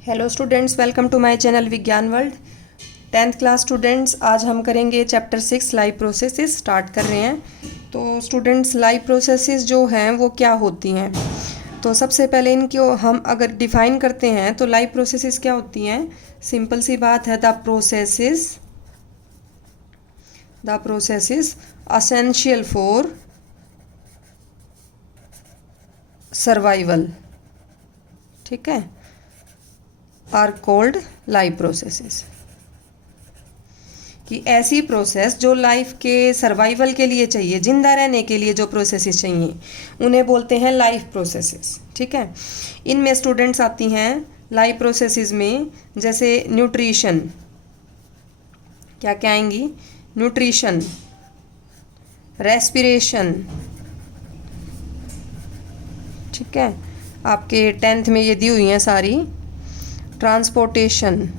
Hello students, welcome to my channel Vigyan world. 10th class students, आज हम करेंगे chapter 6 live processes start कर रहे हैं। तो स्टूडेंट्स, लाइव प्रोसेसेस जो हैं वो क्या होती हैं? तो सबसे पहले इनकी हम अगर डिफ़ाइन करते हैं तो लाइव प्रोसेसेस क्या होती हैं। सिंपल सी बात है, the processes essential for survival, ठीक है, आर कोल्ड लाइव प्रोसेसेस। कि ऐसी प्रोसेस जो लाइफ के सर्वाइवल के लिए चाहिए, जिंदा रहने के लिए जो प्रोसेसेस चाहिए, उन्हें बोलते हैं लाइफ प्रोसेसेस, ठीक है। इनमें स्टूडेंट्स आती हैं लाइव प्रोसेसेस में, जैसे न्यूट्रिशन, क्या क्या आएंगी? न्यूट्रिशन, रेस्पिरेशन, ठीक है, आपके 10th में ये दी हुई हैं सारी। Transportation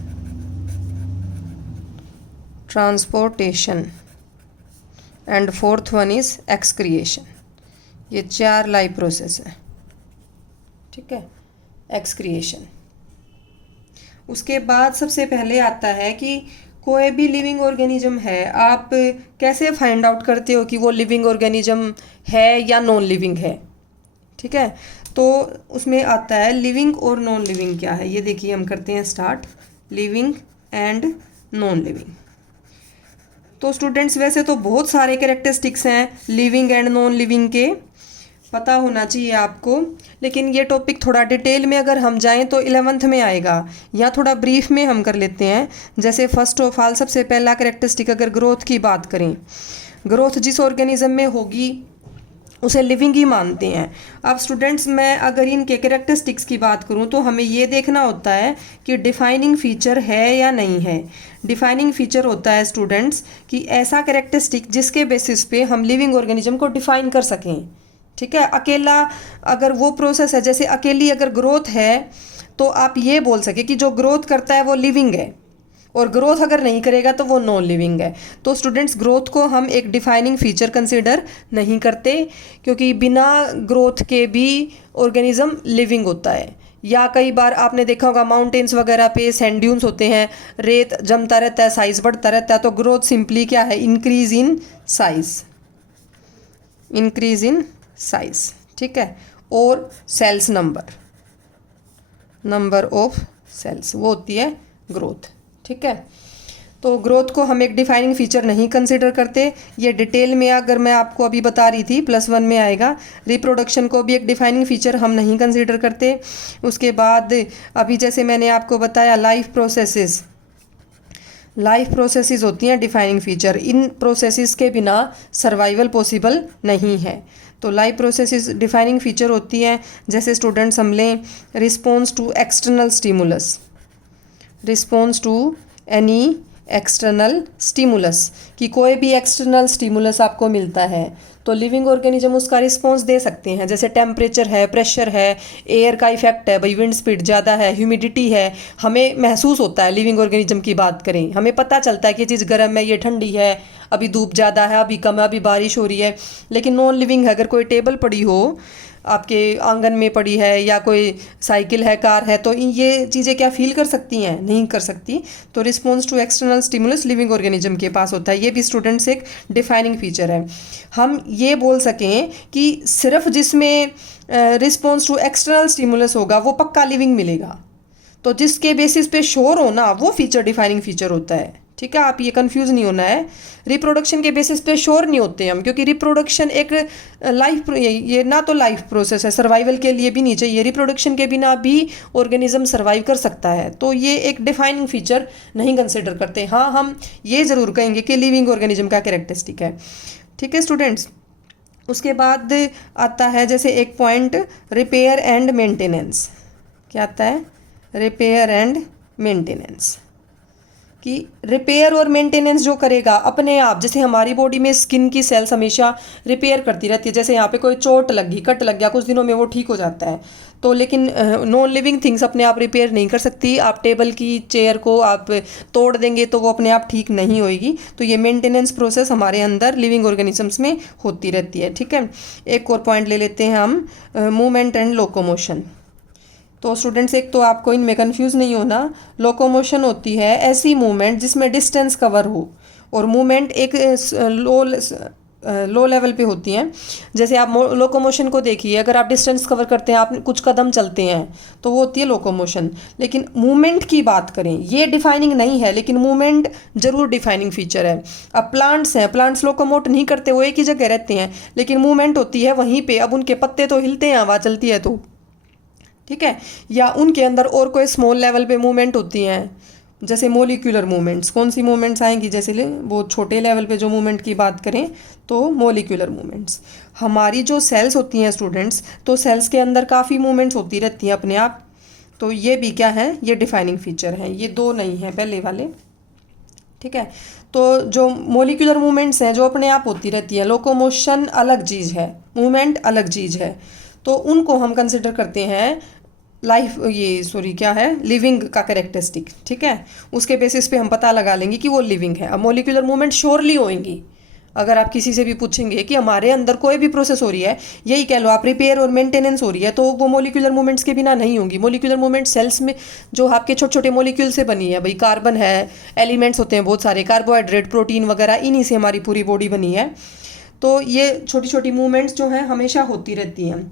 and fourth one is excretion. ये 4 लाइव प्रोसेस है, ठीक है। एक्सक्रिएशन, उसके बाद सबसे पहले आता है कि कोई भी लिविंग ऑर्गेनिज्म है, आप कैसे फाइंड आउट करते हो कि वो लिविंग ऑर्गेनिज्म है या नॉन लिविंग है, ठीक है। तो उसमें आता है लिविंग और नॉन लिविंग क्या है। ये देखिए, हम करते हैं start, living and non living. तो स्टूडेंट्स, वैसे तो बहुत सारे कैरेक्टरिस्टिक्स हैं लिविंग एंड नॉन लिविंग के, पता होना चाहिए आपको, लेकिन ये टॉपिक थोड़ा डिटेल में अगर हम जाएं तो 11th में आएगा, या थोड़ा ब्रीफ में हम कर लेते हैं। जैसे फर्स्ट ऑफ ऑल, सबसे पहला कैरेक्टरिस्टिक अगर ग्रोथ की बात करें, ग्रोथ जिस ऑर्गेनिज्म में होगी उसे लिविंग ही मानते हैं। अब स्टूडेंट्स, मैं अगर इनके कैरेक्टरिस्टिक्स की बात करूं तो हमें ये देखना होता है कि डिफाइनिंग फीचर है या नहीं है। डिफाइनिंग फीचर होता है स्टूडेंट्स कि ऐसा कैरेक्टरिस्टिक जिसके बेसिस पे हम लिविंग ऑर्गेनिज्म को डिफाइन कर सकें, ठीक है। अकेला अगर वो प्रोसेस है, जैसे अकेली अगर ग्रोथ है, तो आप ये बोल सके कि जो ग्रोथ करता है वो लिविंग है, और ग्रोथ अगर नहीं करेगा तो वो नॉन लिविंग है। तो स्टूडेंट्स, ग्रोथ को हम एक डिफाइनिंग फीचर कंसिडर नहीं करते, क्योंकि बिना ग्रोथ के भी ऑर्गेनिज्म लिविंग होता है। या कई बार आपने देखा होगा माउंटेन्स वगैरह पे सैंड ड्यून्स होते हैं, रेत जमता रहता है, साइज बढ़ता रहता है, तो ग्रोथ सिंपली क्या है? इंक्रीज इन साइज, ठीक है। और सेल्स नंबर ऑफ सेल्स, वो होती है ग्रोथ, ठीक है। तो ग्रोथ को हम एक डिफाइनिंग फीचर नहीं कंसिडर करते। ये डिटेल में अगर मैं आपको अभी बता रही थी, +1 में आएगा। रिप्रोडक्शन को भी एक डिफाइनिंग फीचर हम नहीं कंसिडर करते। उसके बाद अभी जैसे मैंने आपको बताया, लाइफ प्रोसेसेस होती हैं डिफाइनिंग फीचर। इन प्रोसेसेस के बिना सर्वाइवल पॉसिबल नहीं है। तो लाइफ प्रोसेसेस डिफाइनिंग फीचर होती हैं, जैसे स्टूडेंट्स हम लें response to external stimulus, response to any external stimulus, कि कोई भी एक्सटर्नल स्टिमुलस आपको मिलता है तो लिविंग ऑर्गेनिज्म उसका रिस्पॉन्स दे सकते हैं। जैसे टेम्परेचर है, प्रेशर है, एयर का इफेक्ट है, भाई विंड स्पीड ज़्यादा है, ह्यूमिडिटी है, हमें महसूस होता है। लिविंग ऑर्गेनिज्म की बात करें, हमें पता चलता है कि ये चीज़ गर्म है, ये ठंडी है, अभी धूप ज़्यादा है, अभी कम है, अभी बारिश हो रही है। लेकिन नॉन लिविंग है, अगर कोई टेबल पड़ी हो आपके आंगन में पड़ी है, या कोई साइकिल है, कार है, तो ये चीज़ें क्या फील कर सकती हैं? नहीं कर सकती। तो response to external stimulus living organism के पास होता है। ये भी स्टूडेंट्स एक डिफाइनिंग फीचर है। हम ये बोल सकें कि सिर्फ जिसमें रिस्पॉन्स टू एक्सटर्नल स्टिमुलस होगा वो पक्का लिविंग मिलेगा, तो जिसके बेसिस पे श्योर होना वो फीचर डिफाइनिंग फीचर होता है, ठीक है। आप ये कंफ्यूज नहीं होना है। रिप्रोडक्शन के बेसिस पे श्योर नहीं होते हम, क्योंकि रिप्रोडक्शन एक ये ना तो लाइफ प्रोसेस है, सर्वाइवल के लिए भी नहीं चाहिए। रिप्रोडक्शन के बिना भी ऑर्गेनिज्म सर्वाइव कर सकता है, तो ये एक डिफाइनिंग फीचर नहीं कंसिडर करते। हाँ, हम ये ज़रूर कहेंगे कि लिविंग ऑर्गेनिज्म का कैरेक्टरिस्टिक है, ठीक है स्टूडेंट्स। उसके बाद आता है जैसे एक पॉइंट, रिपेयर एंड मेंटेनेंस। क्या आता है? रिपेयर एंड मेंटेनेंस, कि रिपेयर और मेंटेनेंस जो करेगा अपने आप, जैसे हमारी बॉडी में स्किन की सेल्स हमेशा रिपेयर करती रहती है। जैसे यहाँ पे कोई चोट लगी, कट लग गया, कुछ दिनों में वो ठीक हो जाता है। तो लेकिन नॉन लिविंग थिंग्स अपने आप रिपेयर नहीं कर सकती। आप टेबल की चेयर को आप तोड़ देंगे तो वो अपने आप ठीक नहीं होएगी। तो ये मेंटेनेंस प्रोसेस हमारे अंदर लिविंग ऑर्गेनिजम्स में होती रहती है, ठीक है। एक और पॉइंट ले लेते हैं हम, मूवमेंट एंड लोकोमोशन। तो स्टूडेंट्स एक तो आपको इनमें कंफ्यूज नहीं होना, लोकोमोशन होती है ऐसी मूवमेंट जिसमें डिस्टेंस कवर हो, और मूवमेंट एक लो लेवल पे होती हैं। जैसे आप लोकोमोशन को देखिए, अगर आप डिस्टेंस कवर करते हैं, आप कुछ कदम चलते हैं, तो वो होती है लोकोमोशन। लेकिन मूवमेंट की बात करें, ये डिफाइनिंग नहीं है, लेकिन मूवमेंट जरूर डिफाइनिंग फीचर है। अब प्लांट्स हैं, प्लांट्स लोकोमोट नहीं करते, वो एक ही जगह रहते हैं, लेकिन मूवमेंट होती है वहीं पे। अब उनके पत्ते तो हिलते हैं, हवा चलती है तो, ठीक है, या उनके अंदर और कोई स्मॉल लेवल पे मूवमेंट होती हैं, जैसे मोलिकुलर मूवमेंट्स। कौन सी मूवमेंट्स आएंगी, जैसे वो छोटे लेवल पे जो मूवमेंट की बात करें तो मोलिकुलर मूवमेंट्स। हमारी जो सेल्स होती हैं स्टूडेंट्स, तो सेल्स के अंदर काफ़ी मूवमेंट्स होती रहती हैं अपने आप। तो ये भी क्या है, ये डिफाइनिंग फीचर है, ये दो नहीं है पहले वाले, ठीक है। तो जो मोलिकुलर मूवमेंट्स हैं जो अपने आप होती रहती है, लोकोमोशन अलग चीज़ है, मूवमेंट अलग चीज़ है, तो उनको हम कंसिडर करते हैं क्या है, लिविंग का कैरेक्टरिस्टिक, ठीक है। उसके बेसिस पे हम पता लगा लेंगे कि वो लिविंग है। अब मोलिकुलर मूवमेंट श्योरली होंगी। अगर आप किसी से भी पूछेंगे कि हमारे अंदर कोई भी प्रोसेस हो रही है, यही कह लो आप रिपेयर और मेंटेनेंस हो रही है, तो वो मोलिकुलर मूवमेंट्स के बिना नहीं होंगी। मोलिकुलर मूवमेंट सेल्स में जो आपके छोटे छोटे मोलिक्यूल से बनी है, भाई कार्बन है, एलिमेंट्स होते हैं बहुत सारे, कार्बोहाइड्रेट, प्रोटीन वगैरह, इन्हीं से हमारी पूरी बॉडी बनी है। तो ये छोटी छोटी मूवमेंट्स जो हैं हमेशा होती रहती हैं।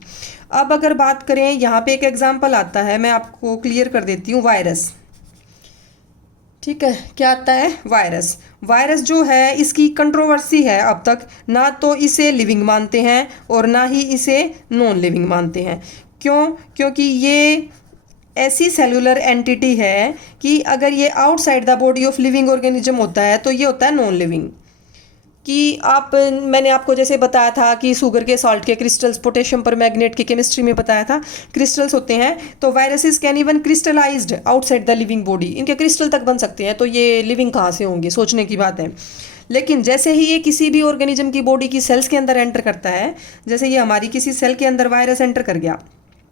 अब अगर बात करें, यहाँ पे एक एग्जांपल आता है, मैं आपको क्लियर कर देती हूँ, वायरस, ठीक है। क्या आता है, वायरस। वायरस जो है, इसकी कंट्रोवर्सी है अब तक, ना तो इसे लिविंग मानते हैं और ना ही इसे नॉन लिविंग मानते हैं। क्यों? क्योंकि ये ऐसी सेलुलर एंटिटी है कि अगर ये outside the body of living organism होता है तो ये होता है नॉन लिविंग। कि मैंने आपको जैसे बताया था कि शुगर के सॉल्ट के क्रिस्टल्स, पोटेशियम पर मैग्नेट की केमिस्ट्री में बताया था, क्रिस्टल्स होते हैं। तो viruses can even crystallised outside the living body, इनके क्रिस्टल तक बन सकते हैं। तो ये लिविंग कहाँ से होंगे, सोचने की बात है। लेकिन जैसे ही ये किसी भी ऑर्गेनिज्म की बॉडी की सेल्स के अंदर एंटर करता है, जैसे ये हमारी किसी सेल के अंदर वायरस एंटर कर गया,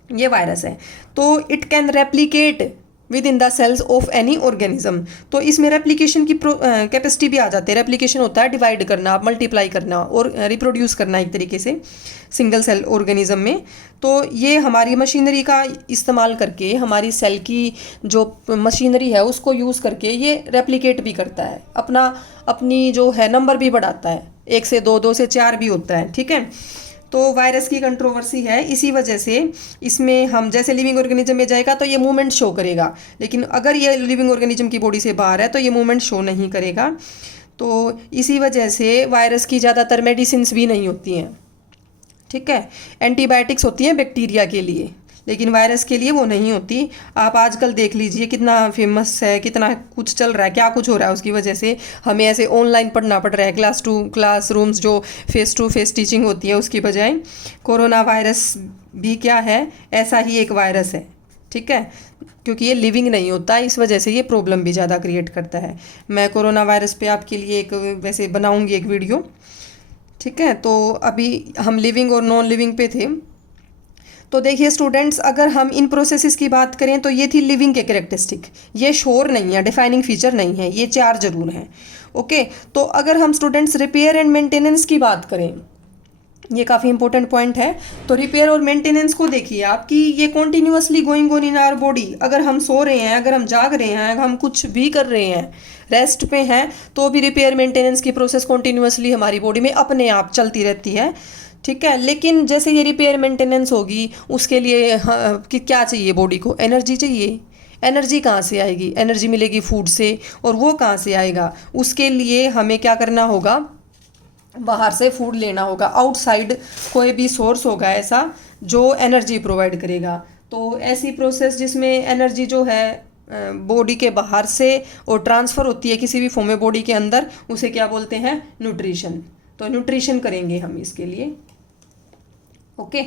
ये वायरस है, तो it can replicate within the cells of any organism. तो इसमें रेप्लिकेशन की कैपेसिटी भी आ जाती है। रेप्लिकेशन होता है डिवाइड करना, मल्टीप्लाई करना और रिप्रोड्यूस करना एक तरीके से सिंगल सेल ऑर्गेनिज्म में। तो ये हमारी मशीनरी का इस्तेमाल करके, हमारी सेल की जो मशीनरी है उसको यूज़ करके ये रेप्लिकेट भी करता है, अपनी जो है नंबर भी बढ़ाता है, 1 से 2, 2 से 4 भी होता है, ठीक है। तो वायरस की कंट्रोवर्सी है, इसी वजह से इसमें हम जैसे लिविंग ऑर्गेनिज्म में जाएगा तो ये मूवमेंट शो करेगा, लेकिन अगर ये लिविंग ऑर्गेनिज्म की बॉडी से बाहर है तो ये मूवमेंट शो नहीं करेगा। तो इसी वजह से वायरस की ज़्यादातर मेडिसिन्स भी नहीं होती हैं, ठीक है। एंटीबायोटिक्स होती हैं बैक्टीरिया के लिए, लेकिन वायरस के लिए वो नहीं होती। आप आजकल देख लीजिए कितना फेमस है, कितना कुछ चल रहा है, क्या कुछ हो रहा है, उसकी वजह से हमें ऐसे ऑनलाइन पढ़ना पड़ रहा है, क्लास रूम्स जो फेस टू फेस टीचिंग होती है उसकी बजाय। कोरोना वायरस भी क्या है, ऐसा ही एक वायरस है, ठीक है, क्योंकि ये लिविंग नहीं होता, इस वजह से ये प्रॉब्लम भी ज़्यादा क्रिएट करता है। मैं कोरोना वायरस पे आपके लिए एक वैसे बनाऊँगी एक वीडियो, ठीक है। तो अभी हम लिविंग और नॉन लिविंग पे थे। तो देखिए स्टूडेंट्स, अगर हम इन प्रोसेसेस की बात करें तो ये थी लिविंग के कैरेक्टरिस्टिक, ये श्योर नहीं है, डिफाइनिंग फीचर नहीं है, ये 4 जरूर हैं, ओके। तो अगर हम स्टूडेंट्स रिपेयर एंड मेंटेनेंस की बात करें, ये काफ़ी इंपॉर्टेंट पॉइंट है। तो रिपेयर और मेंटेनेंस को देखिए आप कि ये continuously going on in our body. अगर हम सो रहे हैं, अगर हम जाग रहे हैं, अगर हम कुछ भी कर रहे हैं, रेस्ट पे हैं, तो भी रिपेयर मेंटेनेंस की प्रोसेस कॉन्टिन्यूसली हमारी बॉडी में अपने आप चलती रहती है, ठीक है। लेकिन जैसे ये रिपेयर मेंटेनेंस होगी, उसके लिए कि क्या चाहिए बॉडी को, एनर्जी चाहिए। एनर्जी कहाँ से आएगी, एनर्जी मिलेगी फूड से, और वो कहाँ से आएगा, उसके लिए हमें क्या करना होगा, बाहर से फूड लेना होगा, आउटसाइड कोई भी सोर्स होगा ऐसा जो एनर्जी प्रोवाइड करेगा। तो ऐसी प्रोसेस जिसमें एनर्जी जो है बॉडी के बाहर से और ट्रांसफ़र होती है किसी भी फॉर्म में बॉडी के अंदर, उसे क्या बोलते हैं, न्यूट्रिशन। तो न्यूट्रिशन करेंगे हम इसके लिए, ओके,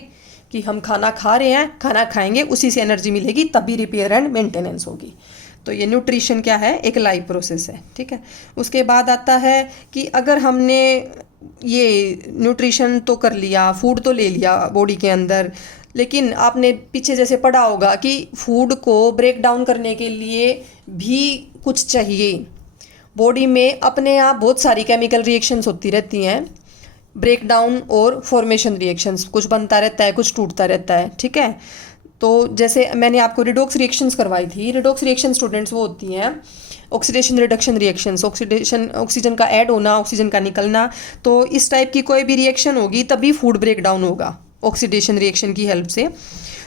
कि हम खाना खा रहे हैं, खाना खाएंगे, उसी से एनर्जी मिलेगी, तभी रिपेयर एंड मेंटेनेंस होगी। तो ये न्यूट्रिशन क्या है, एक लाइफ प्रोसेस है, ठीक है। उसके बाद आता है कि अगर हमने ये न्यूट्रिशन तो कर लिया, फूड तो ले लिया बॉडी के अंदर, लेकिन आपने पीछे जैसे पढ़ा होगा कि फूड को ब्रेक डाउन करने के लिए भी कुछ चाहिए। बॉडी में अपने आप बहुत सारी केमिकल रिएक्शंस होती रहती हैं, ब्रेक डाउन और फॉर्मेशन रिएक्शंस, कुछ बनता रहता है, कुछ टूटता रहता है, ठीक है। तो जैसे मैंने आपको रिडॉक्स रिएक्शंस करवाई थी, रिडॉक्स रिएक्शन स्टूडेंट्स वो होती हैं ऑक्सीडेशन रिडक्शन रिएक्शंस, ऑक्सीजन का ऐड होना, ऑक्सीजन का निकलना। तो इस टाइप की कोई भी रिएक्शन होगी तभी फूड ब्रेक डाउन होगा ऑक्सीडेशन रिएक्शन की हेल्प से।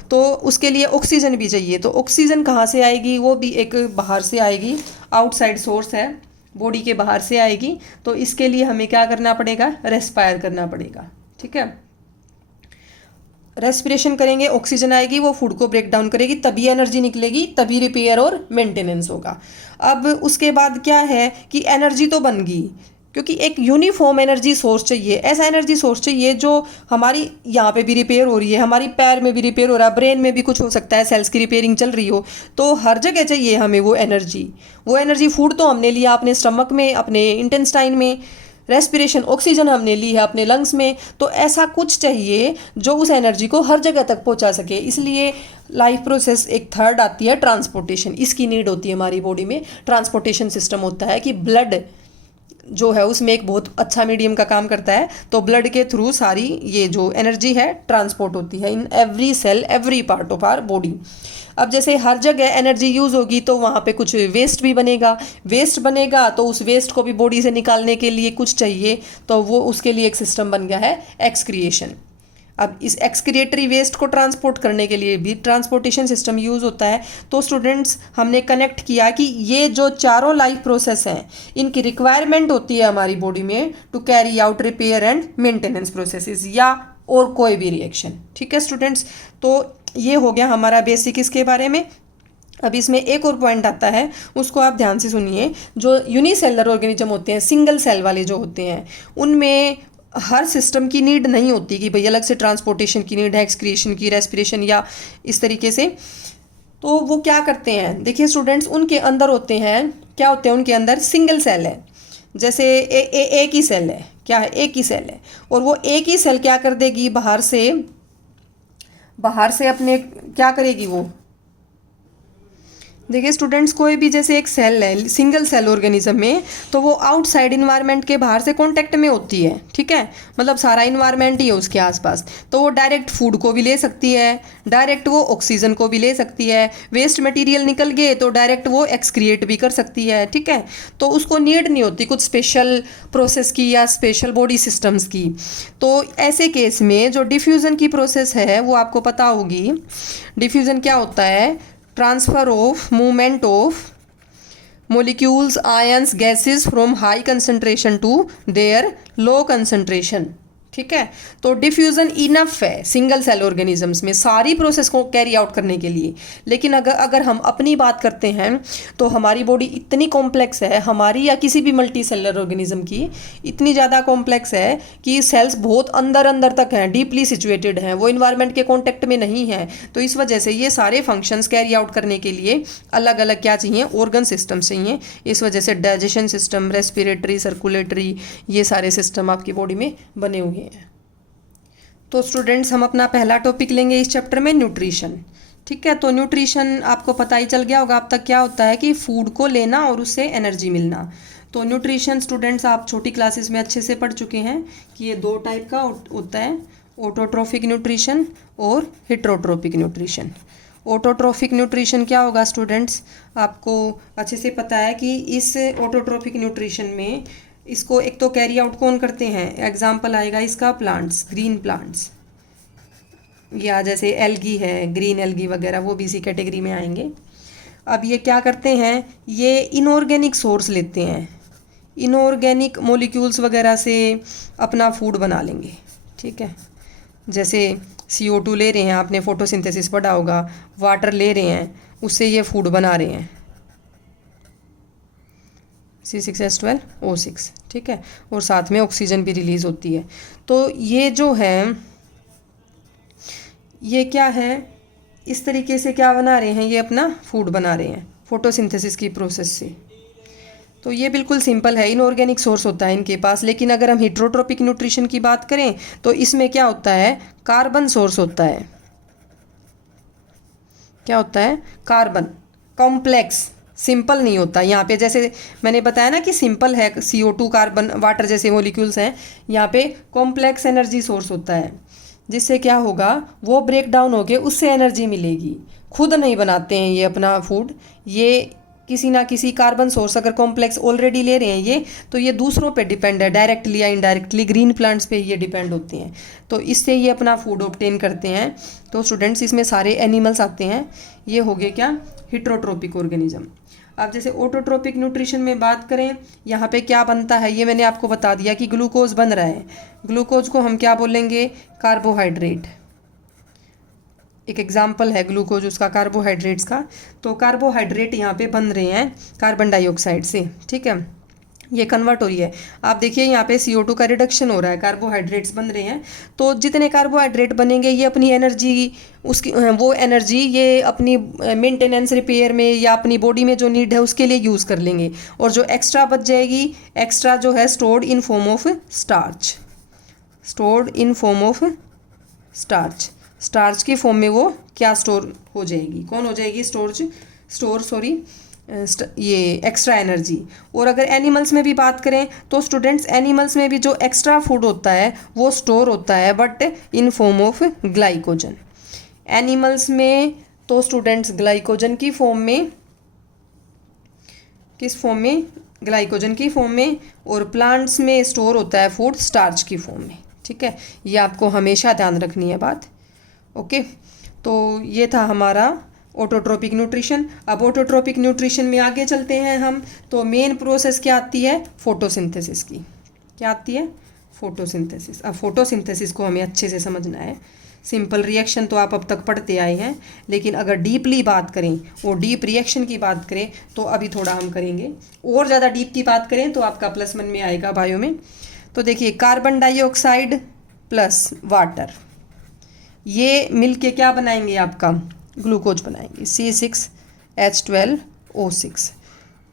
तो उसके लिए ऑक्सीजन भी चाहिए। तो ऑक्सीजन कहाँ से आएगी, वो भी एक बाहर से आएगी, आउटसाइड सोर्स है, बॉडी के बाहर से आएगी। तो इसके लिए हमें क्या करना पड़ेगा, रेस्पायर करना पड़ेगा। ठीक है, रेस्पिरेशन करेंगे, ऑक्सीजन आएगी, वो फूड को ब्रेक डाउन करेगी, तभी एनर्जी निकलेगी, तभी रिपेयर और मेंटेनेंस होगा। अब उसके बाद क्या है कि एनर्जी तो बन गई, क्योंकि एक यूनिफॉर्म एनर्जी सोर्स चाहिए, ऐसा एनर्जी सोर्स चाहिए जो हमारी यहाँ पे भी रिपेयर हो रही है, हमारी पैर में भी रिपेयर हो रहा है, ब्रेन में भी कुछ हो सकता है, सेल्स की रिपेयरिंग चल रही हो, तो हर जगह चाहिए हमें वो एनर्जी। वो एनर्जी फूड तो हमने लिया अपने स्टमक में, अपने इंटेस्टाइन में, रेस्पिरेशन ऑक्सीजन हमने ली है अपने लंग्स में, तो ऐसा कुछ चाहिए जो उस एनर्जी को हर जगह तक पहुंचा सके। इसलिए लाइफ प्रोसेस एक थर्ड आती है ट्रांसपोर्टेशन, इसकी नीड होती है हमारी बॉडी में। ट्रांसपोर्टेशन सिस्टम होता है कि ब्लड जो है उसमें एक बहुत अच्छा मीडियम का काम करता है, तो ब्लड के थ्रू सारी ये जो एनर्जी है ट्रांसपोर्ट होती है in every cell every part of our body. अब जैसे हर जगह एनर्जी यूज़ होगी तो वहाँ पे कुछ वेस्ट भी बनेगा, वेस्ट बनेगा तो उस वेस्ट को भी बॉडी से निकालने के लिए कुछ चाहिए, तो वो उसके लिए एक सिस्टम बन गया है एक्सक्रिएशन। अब इस एक्सक्रिएटरी वेस्ट को ट्रांसपोर्ट करने के लिए भी ट्रांसपोर्टेशन सिस्टम यूज़ होता है। तो स्टूडेंट्स हमने कनेक्ट किया कि ये जो चारों लाइफ प्रोसेस हैं इनकी रिक्वायरमेंट होती है हमारी बॉडी में to carry out repair and maintenance processes या और कोई भी रिएक्शन। ठीक है स्टूडेंट्स, तो ये हो गया हमारा बेसिक इसके बारे में। अब इसमें एक और पॉइंट आता है, उसको आप ध्यान से सुनिए। जो यूनिसेलर ऑर्गेनिज्म होते हैं, सिंगल सेल वाले जो होते हैं, उनमें हर सिस्टम की नीड नहीं होती कि भाई अलग से ट्रांसपोर्टेशन की नीड है, एक्सक्रीशन की, रेस्पिरेशन या इस तरीके से। तो वो क्या करते हैं, देखिए स्टूडेंट्स, उनके अंदर होते हैं, क्या होते हैं उनके अंदर, सिंगल सेल है। जैसे एक ही सेल है, क्या है, एक ही सेल है, और वो एक ही सेल क्या कर देगी, बाहर से अपने क्या करेगी वो, देखिए स्टूडेंट्स, कोई भी जैसे एक सेल है सिंगल सेल ऑर्गेनिज्म में, तो वो आउटसाइड इन्वायरमेंट के बाहर से कांटेक्ट में होती है। ठीक है, मतलब सारा इन्वायरमेंट ही है उसके आसपास, तो वो डायरेक्ट फूड को भी ले सकती है, डायरेक्ट वो ऑक्सीजन को भी ले सकती है, वेस्ट मटेरियल निकल गए तो डायरेक्ट वो एक्सक्रिएट भी कर सकती है। ठीक है, तो उसको नीड नहीं होती कुछ स्पेशल प्रोसेस की या स्पेशल बॉडी सिस्टम्स की। तो ऐसे केस में जो डिफ्यूज़न की प्रोसेस है वो आपको पता होगी। डिफ्यूज़न क्या होता है, transfer of movement of molecules ions gases from high concentration to their low concentration. ठीक है, तो डिफ्यूज़न इनफ है सिंगल सेल ऑर्गेनिजम्स में सारी प्रोसेस को कैरी आउट करने के लिए। लेकिन अगर हम अपनी बात करते हैं तो हमारी बॉडी इतनी कॉम्प्लेक्स है, हमारी या किसी भी मल्टी सेलर ऑर्गेनिज्म की इतनी ज़्यादा कॉम्प्लेक्स है कि सेल्स बहुत अंदर अंदर तक हैं, डीपली सिचुएटेड हैं, वो इन्वायरमेंट के कॉन्टेक्ट में नहीं है। तो इस वजह से ये सारे फंक्शंस कैरी आउट करने के लिए अलग अलग क्या चाहिए, ऑर्गन सिस्टम चाहिए। इस वजह से डाइजेशन सिस्टम, रेस्पिरेटरी, सर्कुलेटरी, ये सारे सिस्टम आपकी बॉडी में बने हुए हैं। तो स्टूडेंट्स, हम अपना पहला टॉपिक लेंगे इस चैप्टर में, न्यूट्रिशन। ठीक है, तो न्यूट्रिशन आपको पता ही चल गया होगा अब तक क्या होता है कि फूड को लेना और उससे एनर्जी मिलना। तो न्यूट्रिशन स्टूडेंट्स आप छोटी क्लासेस में अच्छे से पढ़ चुके हैं कि ये दो टाइप का होता है, ऑटोट्रोफिक न्यूट्रिशन और हेटेरोट्रोपिक न्यूट्रिशन। ऑटोट्रोफिक न्यूट्रिशन क्या होगा स्टूडेंट्स, आपको अच्छे से पता है कि इस ऑटोट्रोफिक न्यूट्रिशन में इसको एक तो कैरी आउट कौन करते हैं, एग्जाम्पल आएगा इसका प्लांट्स, ग्रीन प्लांट्स, या जैसे एल्गी है, ग्रीन एल्गी वगैरह, वो भी इसी कैटेगरी में आएंगे। अब ये क्या करते हैं, ये इनऑर्गेनिक सोर्स लेते हैं, इनऑर्गेनिक मॉलिक्यूल्स वगैरह से अपना फूड बना लेंगे। ठीक है, जैसे CO2 ले रहे हैं, आपने फोटोसिंथेसिस पढ़ा होगा, वाटर ले रहे हैं, उससे ये फूड बना रहे हैं, C6H12O6। ठीक है, और साथ में ऑक्सीजन भी रिलीज़ होती है। तो ये जो है, ये क्या है, इस तरीके से क्या बना रहे हैं, ये अपना फूड बना रहे हैं फोटोसिंथेसिस की प्रोसेस से। तो ये बिल्कुल सिंपल है, इनऑर्गेनिक सोर्स होता है इनके पास। लेकिन अगर हम हेटेरोट्रोपिक न्यूट्रिशन की बात करें तो इसमें क्या होता है, कार्बन सोर्स होता है। क्या होता है, कार्बन, कॉम्प्लेक्स, सिंपल नहीं होता। यहाँ पे जैसे मैंने बताया ना कि सिंपल है, CO2, कार्बन, वाटर जैसे मॉलिक्यूल्स हैं, यहाँ पे कॉम्प्लेक्स एनर्जी सोर्स होता है। जिससे क्या होगा, वो ब्रेक डाउन होके उससे एनर्जी मिलेगी। खुद नहीं बनाते हैं ये अपना फूड, ये किसी ना किसी कार्बन सोर्स, अगर कॉम्प्लेक्स ऑलरेडी ले रहे हैं ये, तो ये दूसरों पे डिपेंड है, डायरेक्टली या इनडायरेक्टली ग्रीन प्लांट्स पे ये डिपेंड होते हैं, तो इससे ये अपना फूड ऑब्टेन करते हैं। तो स्टूडेंट्स इसमें सारे एनिमल्स आते हैं। ये हो गए क्या, हिट्रोट्रोपिक ऑर्गेनिज्म। अब जैसे ऑटोट्रोपिक न्यूट्रिशन में बात करें, यहाँ पे क्या बनता है ये मैंने आपको बता दिया कि ग्लूकोज बन रहा है। ग्लूकोज को हम क्या बोलेंगे, कार्बोहाइड्रेट। एक एग्जाम्पल है ग्लूकोज उसका, कार्बोहाइड्रेट्स का। तो कार्बोहाइड्रेट यहाँ पे बन रहे हैं कार्बन डाइऑक्साइड से, ठीक है, ये कन्वर्ट हो रही है। आप देखिए यहाँ पे CO2 का रिडक्शन हो रहा है, कार्बोहाइड्रेट्स बन रहे हैं। तो जितने कार्बोहाइड्रेट बनेंगे ये अपनी एनर्जी, उसकी वो एनर्जी ये अपनी मेंटेनेंस, रिपेयर में या अपनी बॉडी में जो नीड है उसके लिए यूज़ कर लेंगे। और जो एक्स्ट्रा बच जाएगी, एक्स्ट्रा जो है stored in form of starch, stored in form of starch, starch की फॉर्म में वो क्या स्टोर हो जाएगी, कौन हो जाएगी, ये एक्स्ट्रा एनर्जी। और अगर एनिमल्स में भी बात करें तो स्टूडेंट्स, एनिमल्स में भी जो एक्स्ट्रा फूड होता है वो स्टोर होता है, but in form of glycogen. Animals में तो स्टूडेंट्स ग्लाइकोजन की फॉर्म में, किस फॉर्म में, ग्लाइकोजन की फॉर्म में। और प्लांट्स में स्टोर होता है फूड स्टार्च की फॉर्म में, ठीक है, ये आपको हमेशा ध्यान रखनी है बात। ओके, तो ये था हमारा ऑटोट्रोपिक न्यूट्रिशन। अब ऑटोट्रोपिक न्यूट्रिशन में आगे चलते हैं हम। तो मेन प्रोसेस क्या आती है, फोटोसिंथेसिस की। क्या आती है, फोटोसिंथेसिस। अब फोटोसिंथेसिस को हमें अच्छे से समझना है। सिंपल रिएक्शन तो आप अब तक पढ़ते आए हैं, लेकिन अगर डीपली बात करें और डीप रिएक्शन की बात करें तो अभी थोड़ा हम करेंगे, और ज़्यादा डीप की बात करें तो आपका +1 में आएगा बायो में। तो देखिए, कार्बन डाइऑक्साइड प्लस वाटर, ये मिल के क्या बनाएंगे, आपका ग्लूकोज बनाएंगे, C6H12O6,